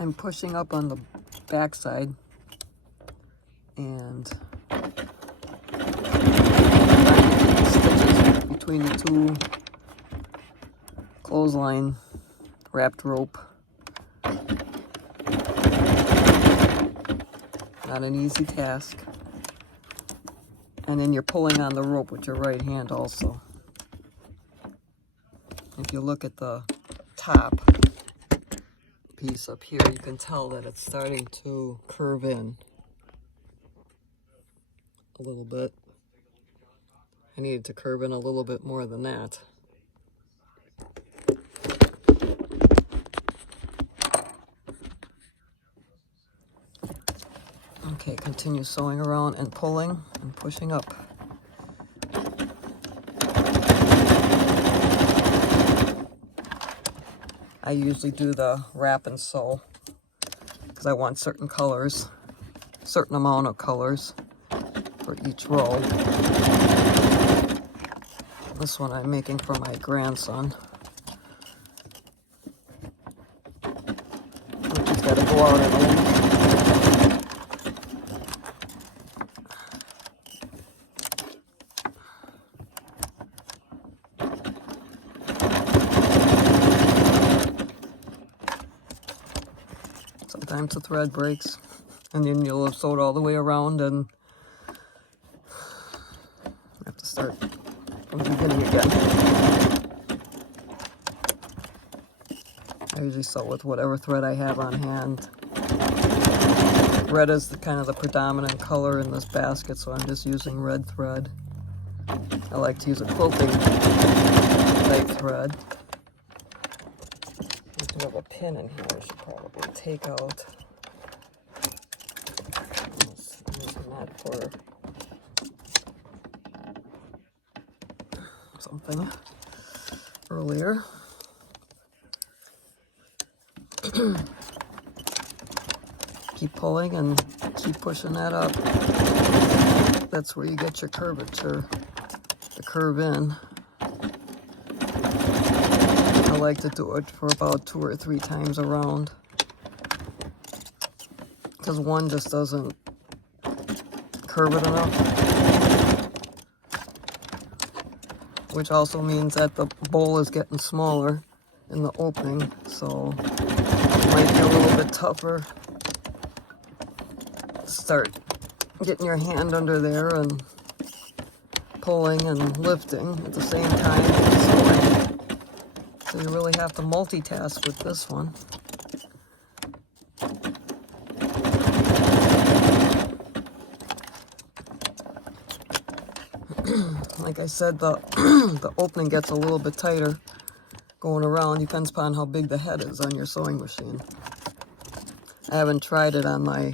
I'm pushing up on the back side and stitches between the two clothesline wrapped rope. Not an easy task. And then you're pulling on the rope with your right hand also. If you look at the top piece up here, you can tell that it's starting to curve in a little bit. I needed to curve in a little bit more than that. Okay, continue sewing around and pulling and pushing up. I usually do the wrap and sew because I want certain colors, certain amount of colors for each row. This one I'm making for my grandson. He's got to go out in a week. Sometimes the thread breaks, and then you'll have sewed all the way around and have to start from the beginning again. I usually sew with whatever thread I have on hand. Red is kind of the predominant color in this basket, so I'm just using red thread. I like to use a quilting type thread. I do have a pin in here I should probably take out. I was using that for something earlier. Keep pulling and keep pushing that up. That's where you get your curvature, the curve in. I like to do it for about 2 or 3 times around, because one just doesn't curve it enough, which also means that the bowl is getting smaller in the opening, so it might be a little bit tougher. Start getting your hand under there and pulling and lifting at the same time. So you really have to multitask with this one. Like I said, the opening gets a little bit tighter going around. Depends upon how big the head is on your sewing machine. I haven't tried it on my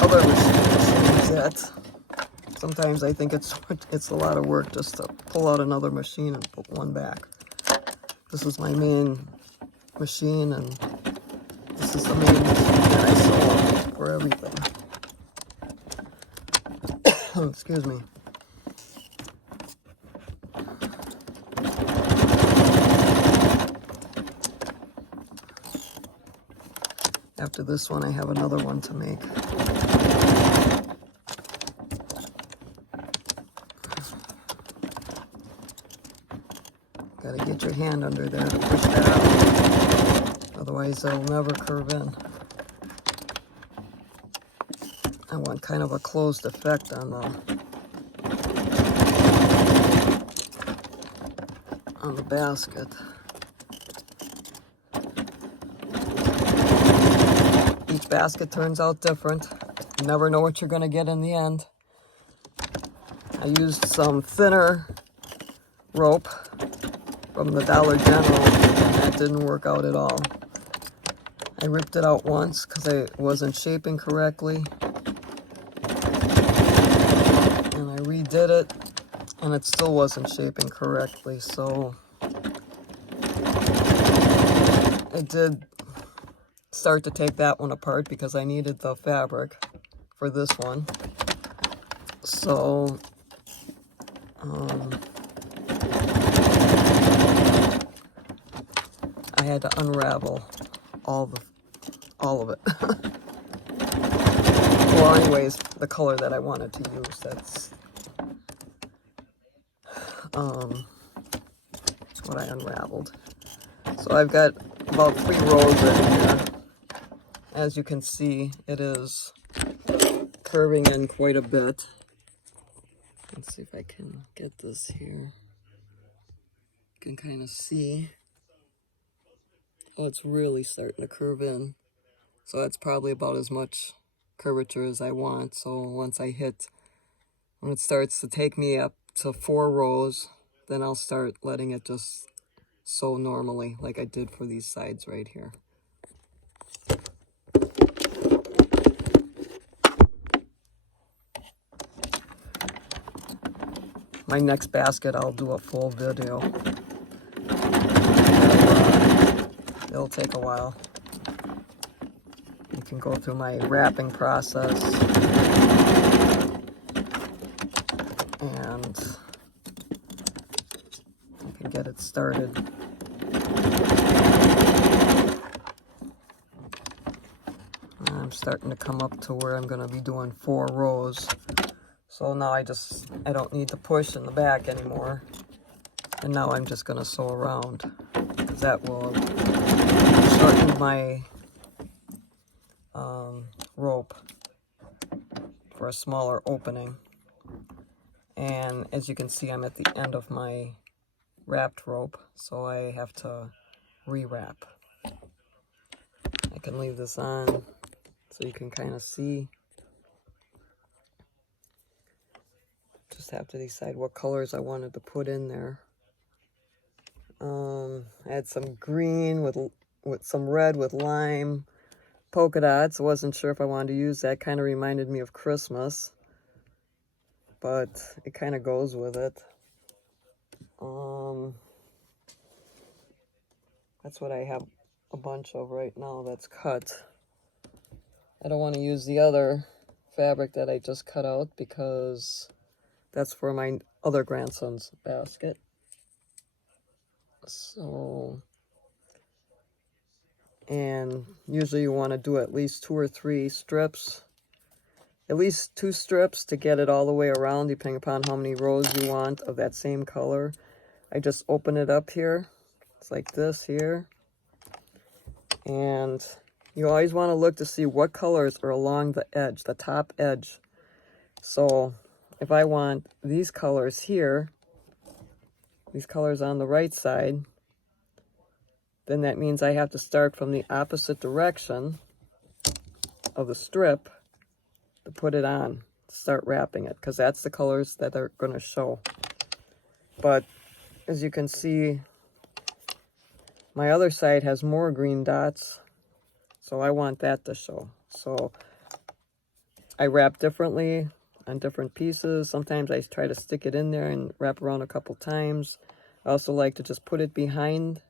other machines yet. Sometimes I think it's a lot of work just to pull out another machine and put one back. This is my main machine, and this is the main machine that I sew for everything. Excuse me. After this one, I have another one to make. Got to get your hand under there to push that out. Otherwise, it'll never curve in. I want kind of a closed effect on the basket. Each basket turns out different. You never know what you're going to get in the end. I used some thinner rope from the Dollar General, and that didn't work out at all. I ripped it out once because I wasn't shaping correctly, and I redid it, and it still wasn't shaping correctly, so I did start to take that one apart because I needed the fabric for this one. So I had to unravel all the all of it. Well, anyways, the color that I wanted to use, that's what I unraveled. So I've got about 3 rows in here. As you can see, it is curving in quite a bit. Let's see if I can get this here. You can kind of see. Oh, it's really starting to curve in. So that's probably about as much curvature as I want. So once I hit, when it starts to take me up to 4 rows, then I'll start letting it just sew normally like I did for these sides right here. My next basket, I'll do a full video. It'll take a while. You can go through my wrapping process and you can get it started. I'm starting to come up to where I'm going to be doing 4 rows. So now I don't need to push in the back anymore. And now I'm just going to sew around. That will shorten my rope for a smaller opening. And as you can see, I'm at the end of my wrapped rope, so I have to rewrap. I can leave this on so you can kind of see. Just have to decide what colors I wanted to put in there. I had some green with some red with lime polka dots. I wasn't sure if I wanted to use that. Kind of reminded me of Christmas, but it kind of goes with it. That's what I have a bunch of right now that's cut. I don't want to use the other fabric that I just cut out because that's for my other grandson's basket. So, and usually you want to do at least 2 or 3 strips. At least 2 strips to get it all the way around, depending upon how many rows you want of that same color. I just open it up here. It's like this here. And you always want to look to see what colors are along the edge, the top edge. So if I want these colors here, these colors on the right side, then that means I have to start from the opposite direction of the strip to put it on, start wrapping it, because that's the colors that are going to show. But as you can see, my other side has more green dots, so I want that to show. So I wrap differently on different pieces. Sometimes I try to stick it in there and wrap around a couple times. I also like to just put it behind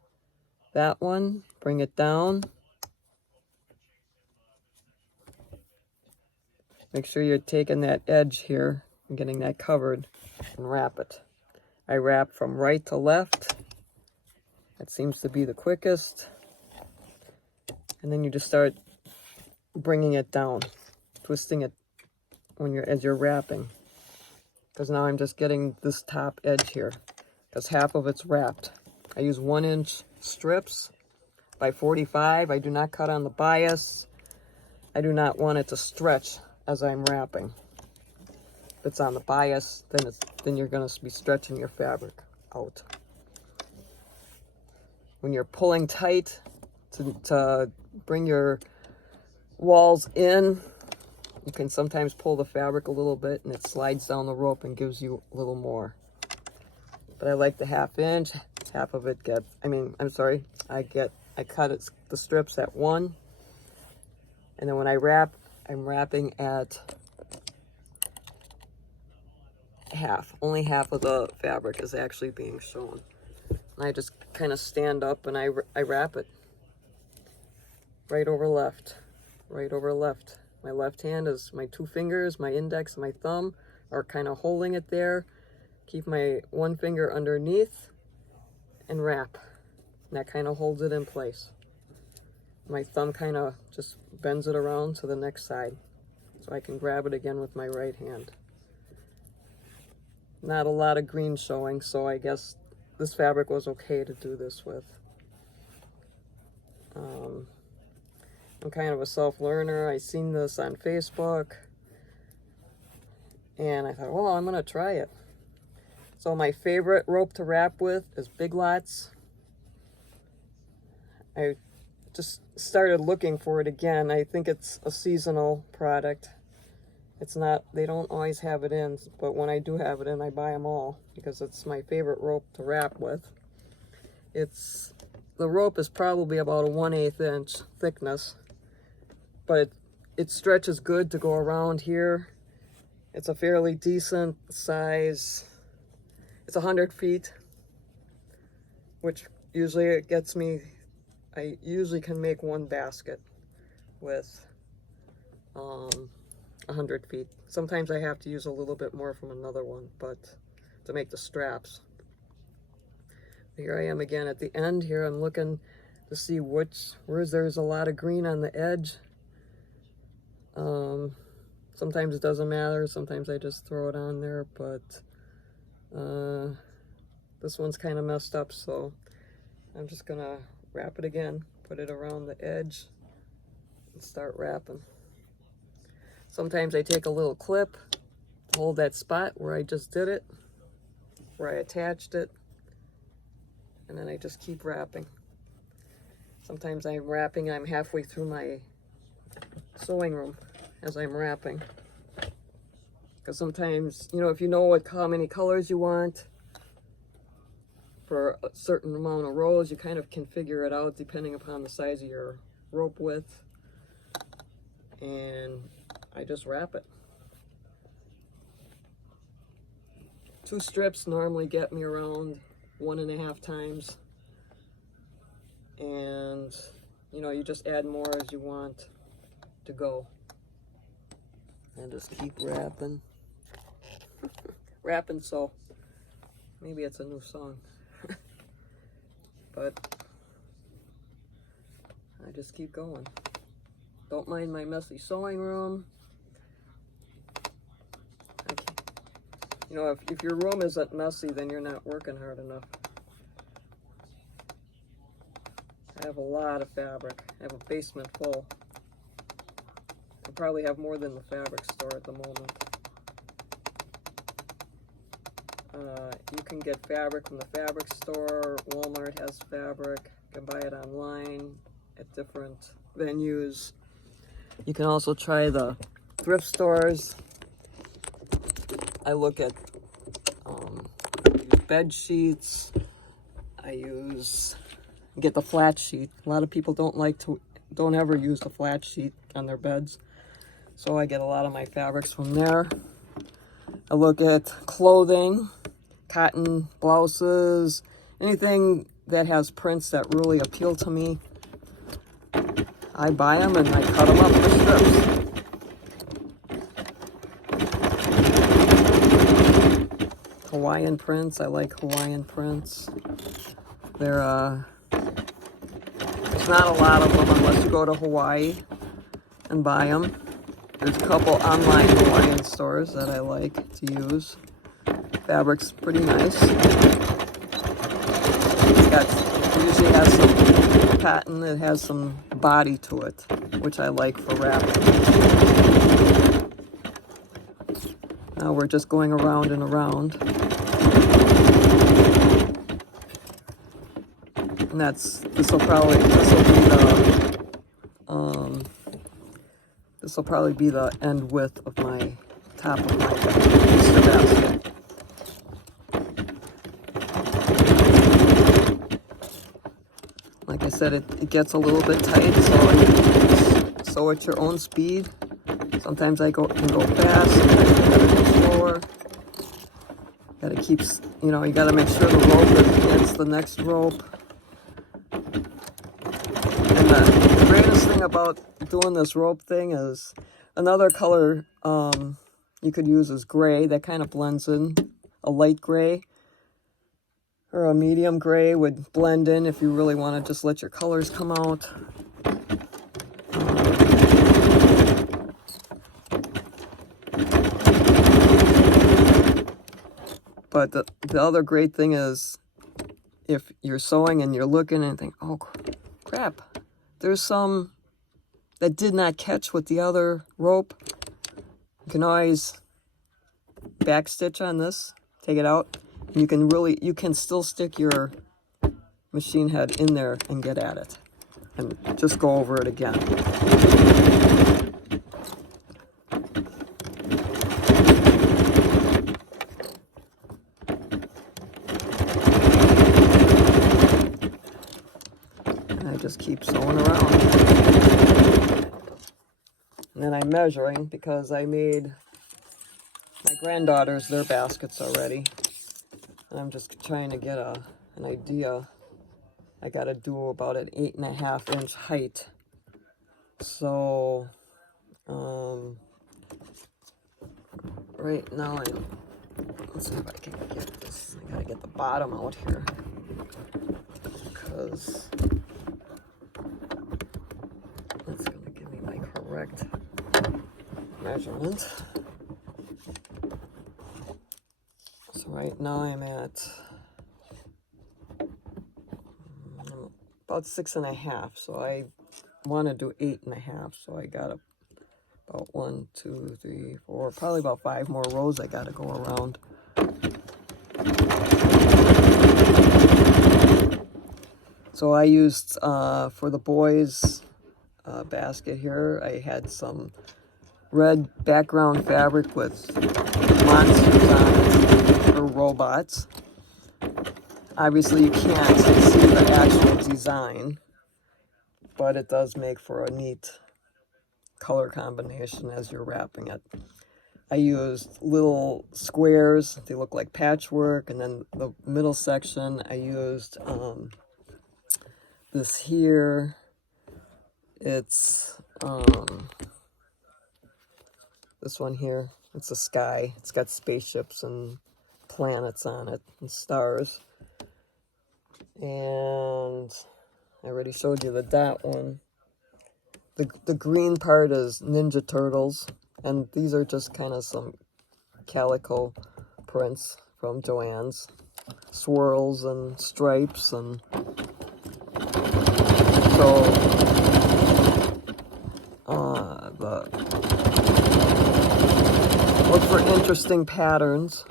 that one, bring it down. Make sure you're taking that edge here and getting that covered and wrap it. I wrap from right to left. That seems to be the quickest. And then you just start bringing it down, twisting it as you're wrapping. Because now I'm just getting this top edge here, because half of it's wrapped. I use 1-inch strips by 45. I do not cut on the bias. I do not want it to stretch as I'm wrapping. If it's on the bias, then you're going to be stretching your fabric out. When you're pulling tight to bring your walls in, you can sometimes pull the fabric a little bit and it slides down the rope and gives you a little more. But I like the 1/2 inch. Half of it gets, I cut the strips at 1. And then when I wrap, I'm wrapping at half. Only half of the fabric is actually being shown. And I just kind of stand up and I wrap it. Right over left. Right over left. My left hand is my 2 fingers, my index and my thumb are kind of holding it there. Keep my 1 finger underneath and wrap. And that kind of holds it in place. my thumb kind of just bends it around to the next side so I can grab it again with my right hand. Not a lot of green showing, so I guess this fabric was okay to do this with. I'm kind of a self-learner. I seen this on Facebook and I thought, well, I'm gonna try it. So my favorite rope to wrap with is Big Lots. I just started looking for it again. I think it's a seasonal product. It's not, they don't always have it in, but when I do have it in, I buy them all because it's my favorite rope to wrap with. The rope is probably about a 1/8 inch thickness, but it stretches good to go around here. It's a fairly decent size. It's 100 feet, which usually it gets me, I usually can make one basket with 100 feet. Sometimes I have to use a little bit more from another one, but to make the straps. Here I am again at the end here. I'm looking to see where there's a lot of green on the edge. Sometimes it doesn't matter. Sometimes I just throw it on there, but this one's kind of messed up, so I'm just gonna wrap it again, put it around the edge, and start wrapping. Sometimes I take a little clip, hold that spot where I just did it, where I attached it, and then I just keep wrapping. Sometimes I'm wrapping, I'm halfway through my sewing room as I'm wrapping. Because sometimes, you know, if you know how many colors you want for a certain amount of rows, you kind of can figure it out depending upon the size of your rope width. And I just wrap it. 2 strips normally get me around 1.5 times. And, you know, you just add more as you want to go. And just keep wrapping. Wrapping so. Maybe it's a new song. But I just keep going. Don't mind my messy sewing room. You know, if your room isn't messy, then you're not working hard enough. I have a lot of fabric. I have a basement full. I probably have more than the fabric store at the moment. You can get fabric from the fabric store. Walmart has fabric. You can buy it online at different venues. You can also try the thrift stores. I look at bed sheets. I get the flat sheet. A lot of people don't ever use the flat sheet on their beds. So I get a lot of my fabrics from there. I look at clothing, cotton blouses, anything that has prints that really appeal to me. I buy them and I cut them up for strips. Hawaiian prints, I like Hawaiian prints. There's not a lot of them unless you go to Hawaii and buy them. There's a couple online Hawaiian stores that I like to use. Fabric's pretty nice. It usually has some cotton, it has some body to it, which I like for wrapping. Now we're just going around and around. And this will probably be the end width of my top of my Easter basket. Like I said, it gets a little bit tight, so you sew at your own speed. Sometimes I can go fast, sometimes I gotta go slower. Gotta keep, you gotta make sure the rope hits the next rope. And the greatest thing about doing this rope thing is another color you could use is gray. That kind of blends in. A light gray or a medium gray would blend in if you really want to just let your colors come out. But the other great thing is, if you're sewing and you're looking and think, oh crap, there's some that did not catch with the other rope, you can always backstitch on this, take it out, and you can still stick your machine head in there and get at it. And just go over it again. And I just keep sewing around. And then I'm measuring because I made my granddaughters their baskets already. And I'm just trying to get an idea. I got to do about an 8.5 inch height. So, right now let's see if I can get this. I got to get the bottom out here, because that's going to give me my correct measurement. So right now I'm at about 6.5, so I want to do 8.5, so I got about 1, 2, 3, 4, probably about 5 more rows I got to go around. So I used, for the boys' basket here, I had some red background fabric with monsters on it, or robots. Obviously you can't see the actual design, but it does make for a neat color combination as you're wrapping it. I used little squares, they look like patchwork, and then the middle section I used this here. It's this one here. It's a sky. It's got spaceships and planets on it and stars. And I already showed you the dot one. The green part is Ninja Turtles, and these are just kind of some calico prints from Joann's. Swirls and stripes, and so look for interesting patterns,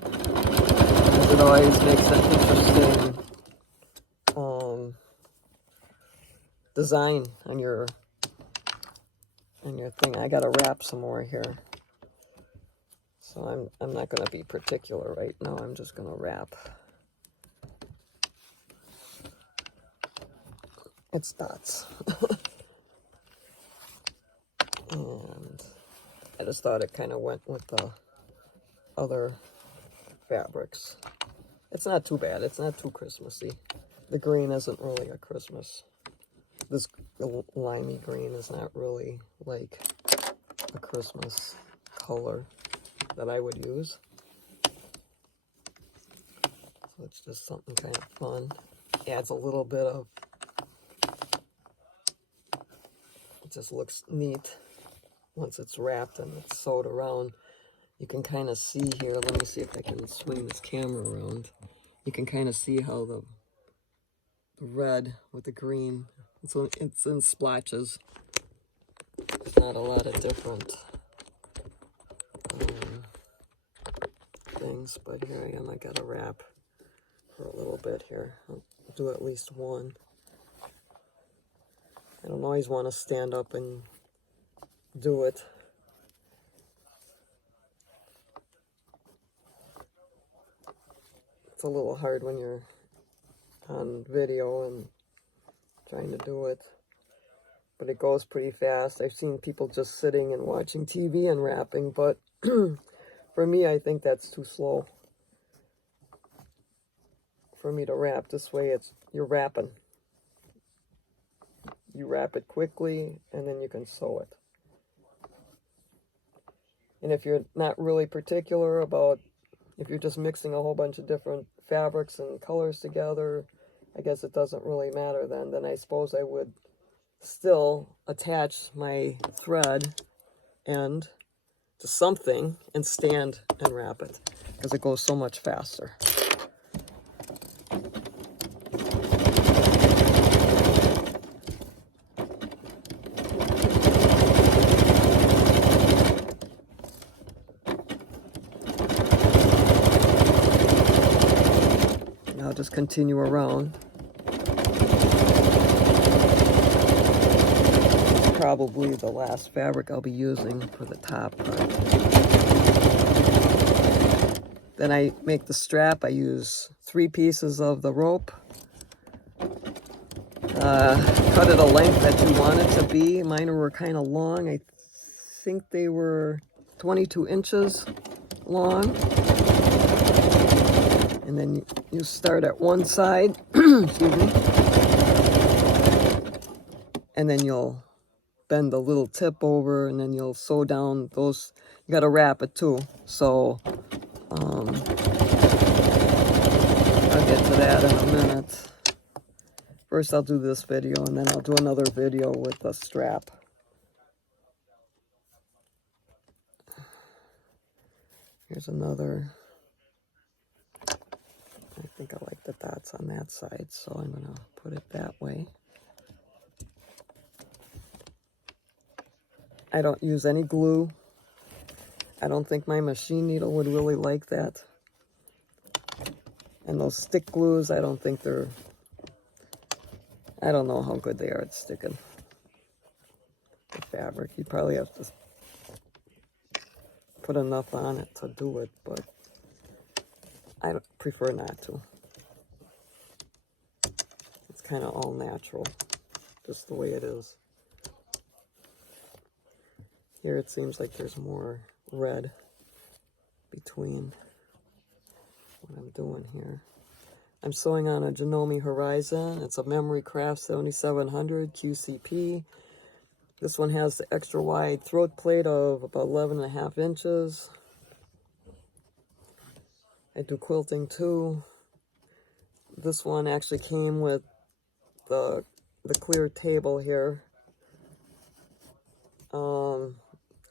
because it always makes an interesting design on your thing. I gotta wrap some more here, so I'm not gonna be particular right now. I'm just gonna wrap. It's dots. And I just thought it kind of went with the other fabrics. It's not too bad. It's not too Christmassy. The green isn't really a Christmas. This limey green is not really like a Christmas color that I would use. So it's just something kind of fun. Adds a little bit of, it just looks neat once it's wrapped and it's sewed around. You can kind of see here, let me see if I can swing this camera around. You can kind of see how the red with the green, it's in splotches. There's not a lot of different things, but here I am. I gotta wrap for a little bit here. I'll do at least one. I don't always want to stand up and do it. It's a little hard when you're on video and trying to do it, but it goes pretty fast. I've seen people just sitting and watching TV and wrapping, but for me, I think that's too slow for me to wrap. This way, you're wrapping. You wrap it quickly, and then you can sew it. And if you're not really particular about, if you're just mixing a whole bunch of different fabrics and colors together, I guess it doesn't really matter then. Then I suppose I would still attach my thread end to something and stand and wrap it. because it goes so much faster. Now just continue around. Probably the last fabric I'll be using for the top part. Then I make the strap. I use 3 pieces of the rope. Cut it a length that you want it to be. Mine were kind of long. I think they were 22 inches long. And then you start at one side, excuse me, and then you'll bend the little tip over, and then you'll sew down those. You got to wrap it too. So I'll get to that in a minute. First I'll do this video, and then I'll do another video with the strap. Here's another. I think I like the dots on that side, so I'm going to put it that way. I don't use any glue. I don't think my machine needle would really like that. And those stick glues, I don't think they're... I don't know how good they are at sticking the fabric. You probably have to put enough on it to do it, but I prefer not to. It's kind of all natural, just the way it is. Here it seems like there's more red between what I'm doing here. I'm sewing on a Janome Horizon. It's a Memory Craft 7700 QCP. This one has the extra wide throat plate of about 11.5 inches. I do quilting too. This one actually came with the clear table here.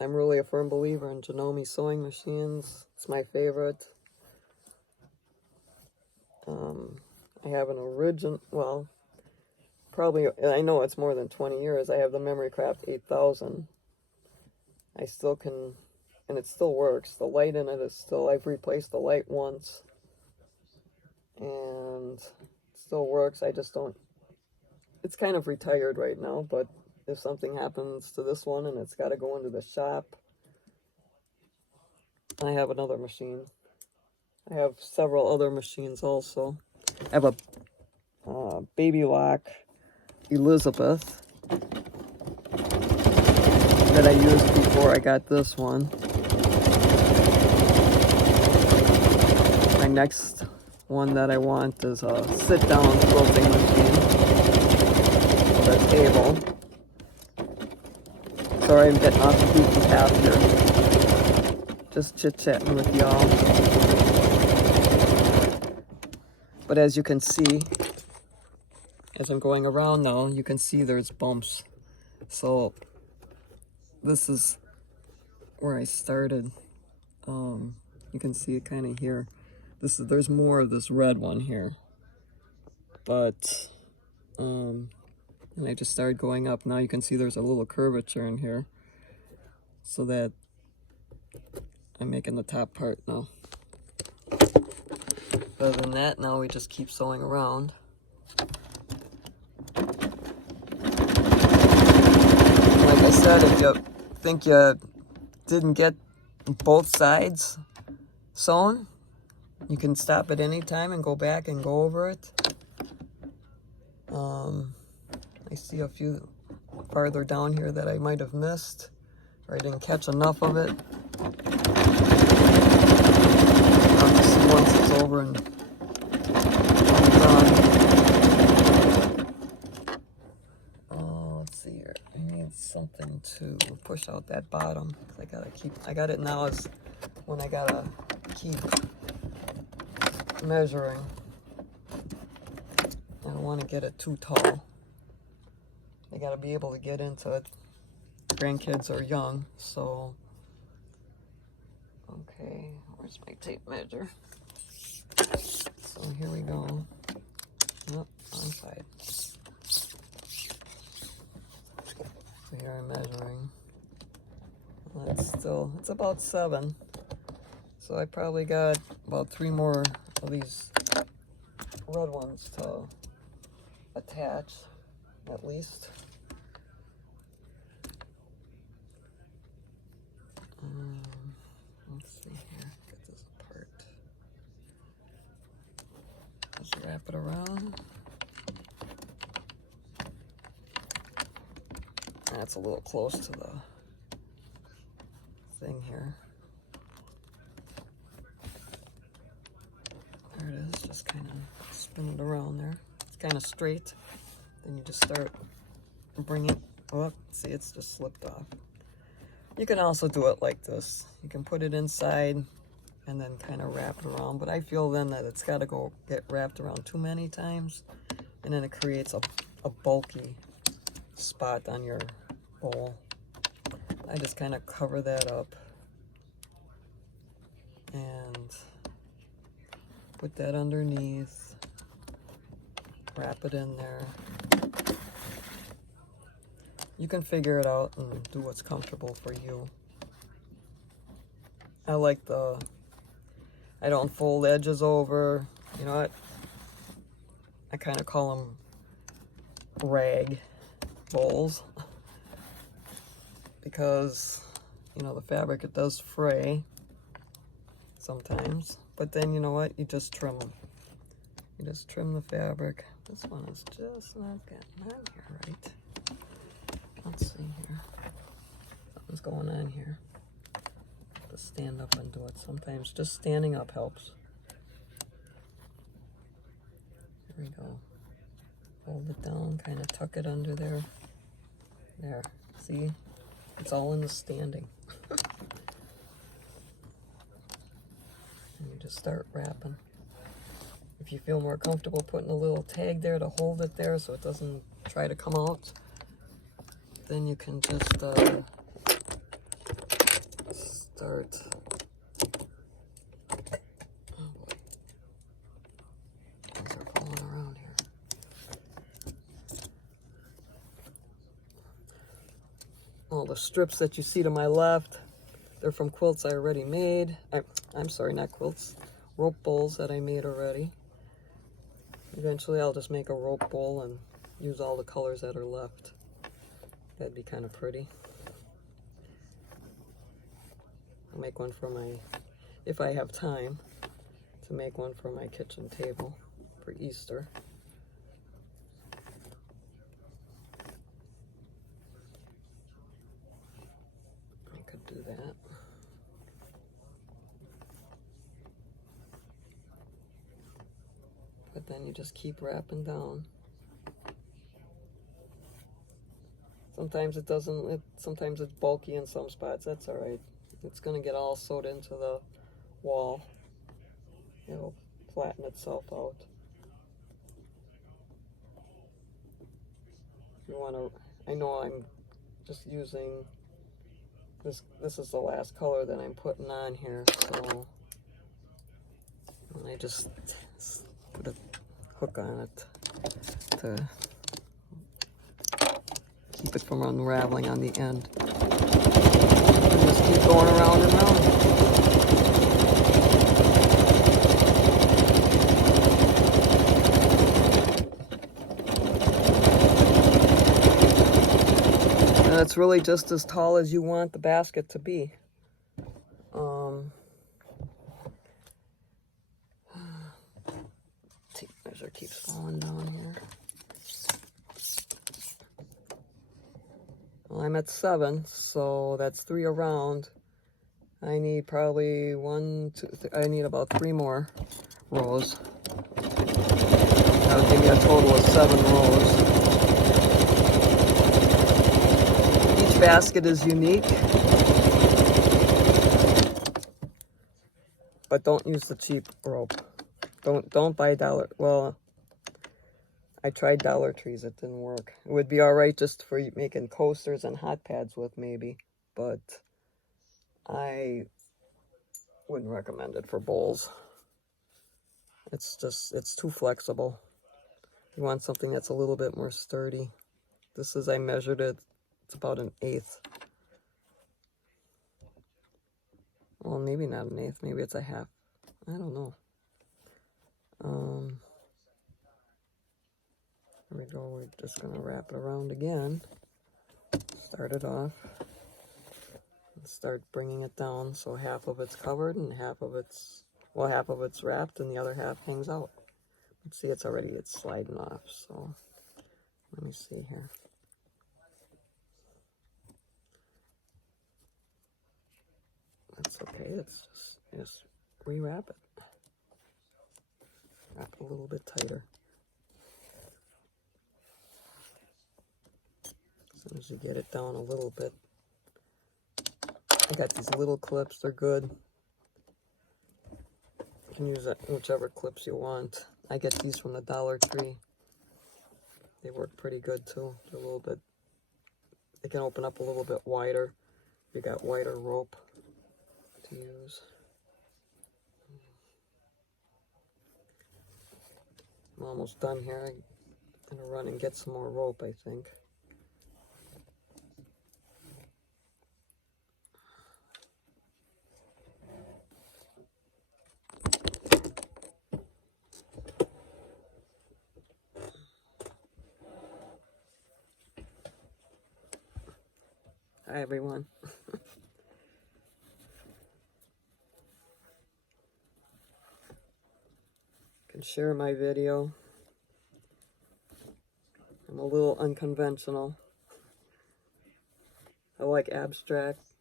I'm really a firm believer in Janome sewing machines. It's my favorite. I have an original, well, probably, I know it's more than 20 years. I have the Memory Craft 8000. I still can, and it still works. The light in it is still, I've replaced the light once. And it still works. I just don't, it's kind of retired right now, but if something happens to this one and it's got to go into the shop, I have another machine. I have several other machines also. I have a Baby Lock Elizabeth that I used before I got this one. My next one that I want is a sit-down quilting machine that's able. Sorry, I'm getting off the beaten path here. Just chit-chatting with y'all. But as you can see, as I'm going around now, you can see there's bumps. So this is where I started. You can see it kind of here. There's more of this red one here. But, and I just started going up. Now you can see there's a little curvature in here. So that I'm making the top part now. Other than that, now we just keep sewing around. Like I said, if you think you didn't get both sides sewn, you can stop at any time and go back and go over it. I see a few farther down here that I might have missed, or I didn't catch enough of it. I'll just see once it's over and done. Let's see here. I need something to push out that bottom. I got it now as when I gotta keep measuring. I don't want to get it too tall. I gotta be able to get into it. Grandkids are young, so okay, Where's my tape measure? So here we go. Nope, wrong side. So here I'm measuring. Well, it's about 7. So I probably got about 3 more of these red ones to attach, at least. Let's see here, get this apart. Just wrap it around. That's a little close to the thing here. There it is, just kind of spin it around there. It's kind of straight. Then you just start bringing, oh, see, it's just slipped off. You can also do it like this. You can put it inside and then kind of wrap it around, but I feel then that it's got to go get wrapped around too many times, and then it creates a bulky spot on your bowl. I just kind of cover that up and put that underneath, wrap it in there. You can figure it out and do what's comfortable for you. I like I don't fold edges over. You know what? I kind of call them rag bowls because, you know, the fabric, it does fray sometimes. But then, you know what? You just trim them. You just trim the fabric. This one is just not getting on here right. Let's see here. Something's going on here. Just stand up and do it. Sometimes just standing up helps. There we go. Hold it down, kind of tuck it under there. There. See? It's all in the standing. And you just start wrapping. If you feel more comfortable putting a little tag there to hold it there so it doesn't try to come out, then you can just start. Oh boy, things are falling around here. All the strips that you see to my left, they're from quilts I already made. I'm sorry, not quilts, rope bowls that I made already. Eventually I'll just make a rope bowl and use all the colors that are left. That'd be kind of pretty. I'll make one for my, if I have time, to make one for my kitchen table for Easter. I could do that. But then you just keep wrapping down. Sometimes it doesn't, sometimes it's bulky in some spots. That's all right. It's going to get all sewed into the wall. It'll flatten itself out. You want to, I know I'm just using, this is the last color that I'm putting on here, so I just put a hook on it to keep it from unraveling on the end. And just keep going around and around. And it's really just as tall as you want the basket to be. Tape measure keeps falling down here. Well, I'm at 7, so that's 3 around. I need probably 1, 2, I need about 3 more rows. That'll give me a total of 7 rows. Each basket is unique, but don't use the cheap rope. Don't buy well, I tried Dollar Trees, it didn't work. It would be all right just for making coasters and hot pads with maybe, but I wouldn't recommend it for bowls. It's too flexible. You want something that's a little bit more sturdy. This is, I measured it, it's about 1/8. Well, maybe not 1/8, maybe it's 1/2. I don't know. There we go. We're just going to wrap it around again. Start it off. And start bringing it down so half of it's covered and half of it's wrapped and the other half hangs out. Let's see, it's sliding off. So let me see here. That's okay. It's just rewrap it. Wrap it a little bit tighter. As soon as you get it down a little bit. I got these little clips. They're good. You can use whichever clips you want. I get these from the Dollar Tree. They work pretty good too. They're a little bit. They can open up a little bit wider. You got wider rope to use. I'm almost done here. I'm gonna run and get some more rope, I think. Hi everyone. Can share my video. I'm a little unconventional. I like abstract.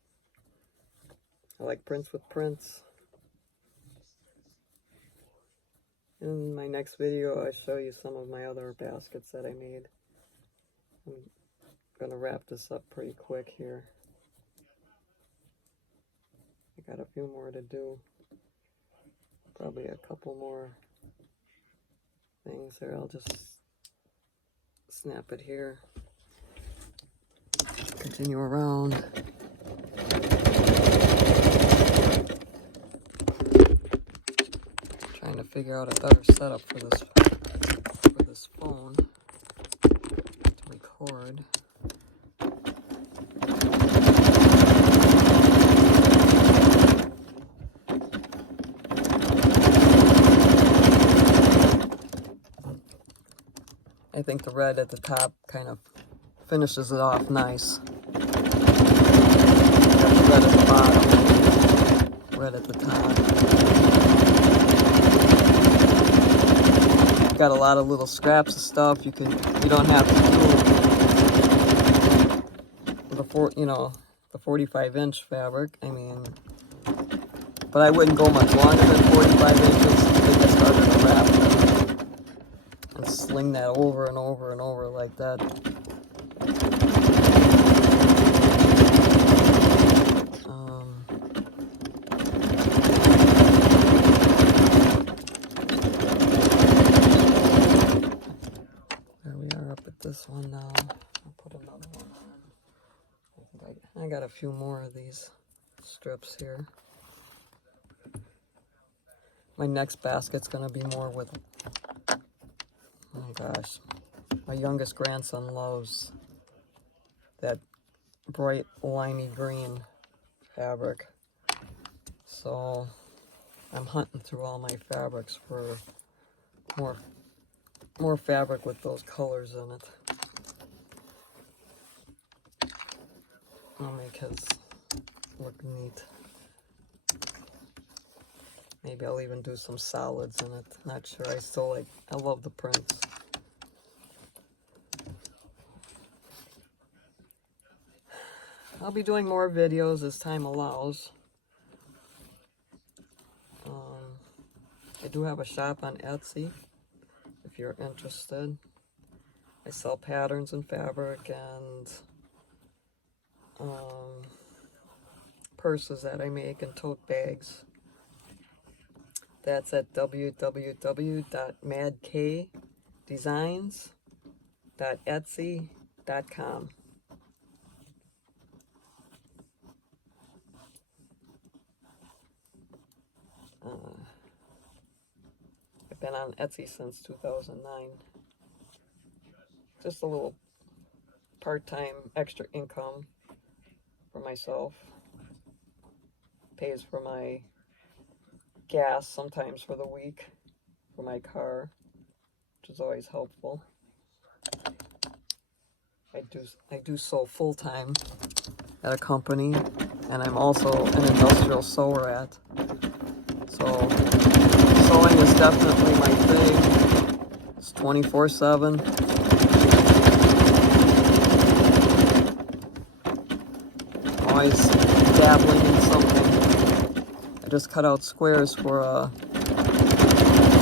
I like prints with prints. In my next video, I show you some of my other baskets that I made. I'm gonna wrap this up pretty quick here. I got a few more to do. Probably a couple more things there. I'll just snap it here. Continue around. Trying to figure out a better setup for this phone to record. I think the red at the top kind of finishes it off nice. Got the red at the bottom, red at the top. Got a lot of little scraps of stuff. You don't have to do the 45-inch fabric. I mean, but I wouldn't go much longer than 45 inches. It gets harder to wrap and sling that over and over and over like that. There we are up at this one now. I'll put another one on. I got a few more of these strips here. My next basket's gonna be more with, oh gosh, my youngest grandson loves that bright limey green fabric. So I'm hunting through all my fabrics for more fabric with those colors in it. I'll make his look neat. Maybe I'll even do some solids in it. Not sure. I love the prints. I'll be doing more videos as time allows. I do have a shop on Etsy if you're interested. I sell patterns and fabric and purses that I make and tote bags. That's at www.madkdesigns.etsy.com. Been on Etsy since 2009. Just a little part-time extra income for myself. Pays for my gas sometimes for the week for my car, which is always helpful. I do sew full-time at a company, and I'm also an industrial sewer at. So sewing is definitely my thing. It's 24/7. Always dabbling in something. I just cut out squares for a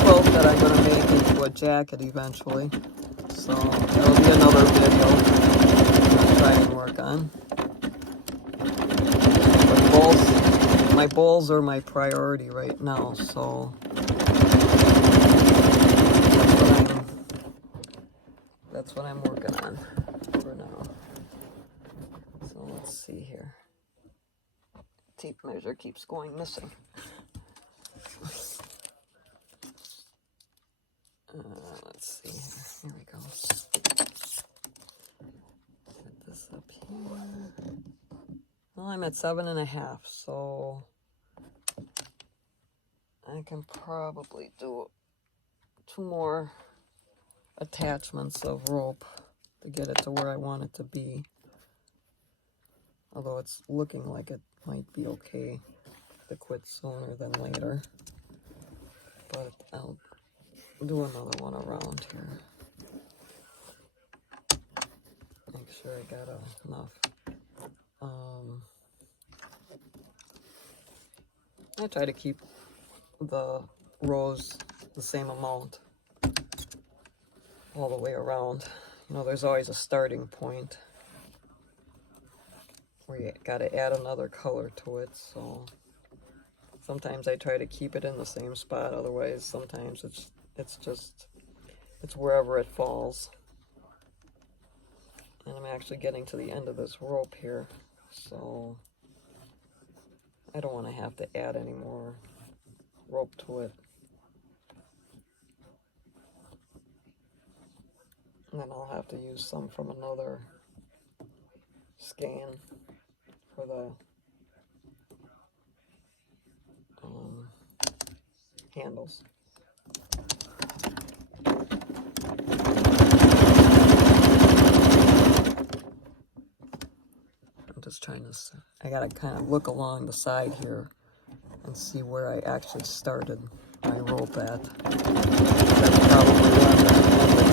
quilt that I'm going to make into a jacket eventually. So it'll be another video I'll try and work on. But my bowls are my priority right now, so that's what I'm working on for now. So let's see here. Tape measure keeps going missing. Let's see here. Here we go. Put this up here. Well, I'm at 7.5, so I can probably do 2 more attachments of rope to get it to where I want it to be. Although it's looking like it might be okay to quit sooner than later. But I'll do another one around here. Make sure I got enough. I try to keep the rows the same amount all the way around. You know, there's always a starting point where you gotta add another color to it, so sometimes I try to keep it in the same spot, otherwise sometimes it's wherever it falls. And I'm actually getting to the end of this rope here, so I don't want to have to add any more rope to it. And then I'll have to use some from another skein for the handles. I'm just trying to, I gotta kind of look along the side here and see where I actually started my rope at. That's probably where I'm gonna end it.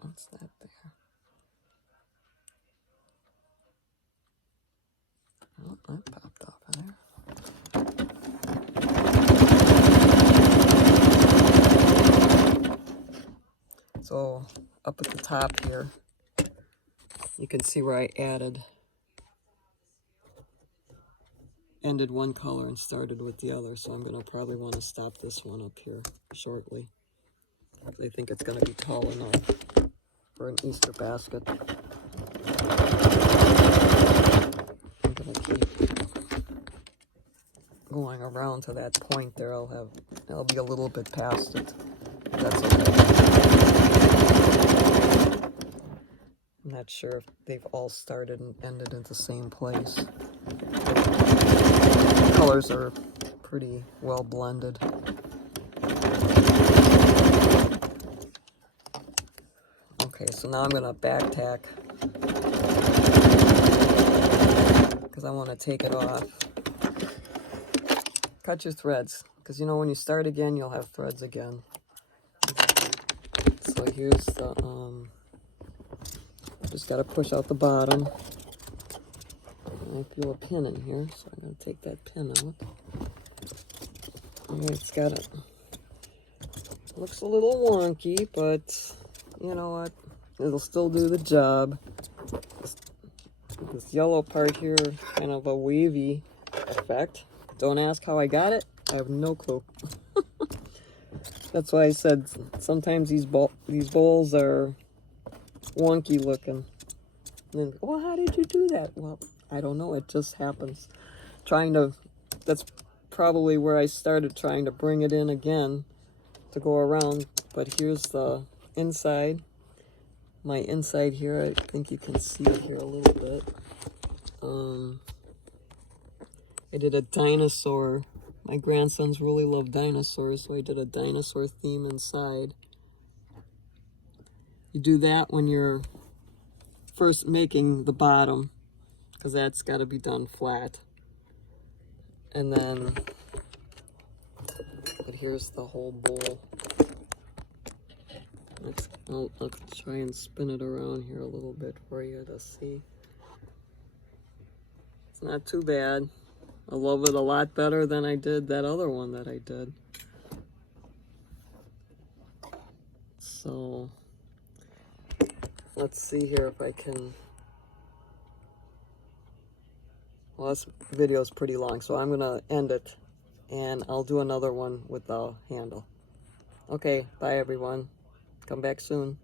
What's that there? Oh, that popped off in there. So up at the top here, you can see where I ended one color and started with the other. So I'm going to probably want to stop this one up here shortly. I think it's going to be tall enough for an Easter basket. I'm going to keep going around to that point there. I'll be a little bit past it. That's okay. I'm not sure if they've all started and ended at the same place. The colors are pretty well blended. Okay, so now I'm going to back tack because I want to take it off. Cut your threads, because you know when you start again, you'll have threads again. So here's the, just got to push out the bottom. I feel a pin in here, so I'm going to take that pin out. Okay, it's got a, looks a little wonky, but you know what? It'll still do the job. This yellow part here, kind of a wavy effect. Don't ask how I got it. I have no clue. That's why I said sometimes these bowls are wonky looking. And then, well, how did you do that? Well, I don't know, it just happens. That's probably where I started trying to bring it in again to go around. But here's the inside. My inside here, I think you can see it here a little bit. I did a dinosaur. My grandsons really love dinosaurs, so I did a dinosaur theme inside. You do that when you're first making the bottom, because that's got to be done flat. And then, but here's the whole bowl. I'll try and spin it around here a little bit for you to see. It's not too bad. I love it a lot better than I did that other one that I did. So let's see here if I can. Well, this video is pretty long, so I'm gonna end it and I'll do another one with the handle. Okay, bye everyone. Come back soon.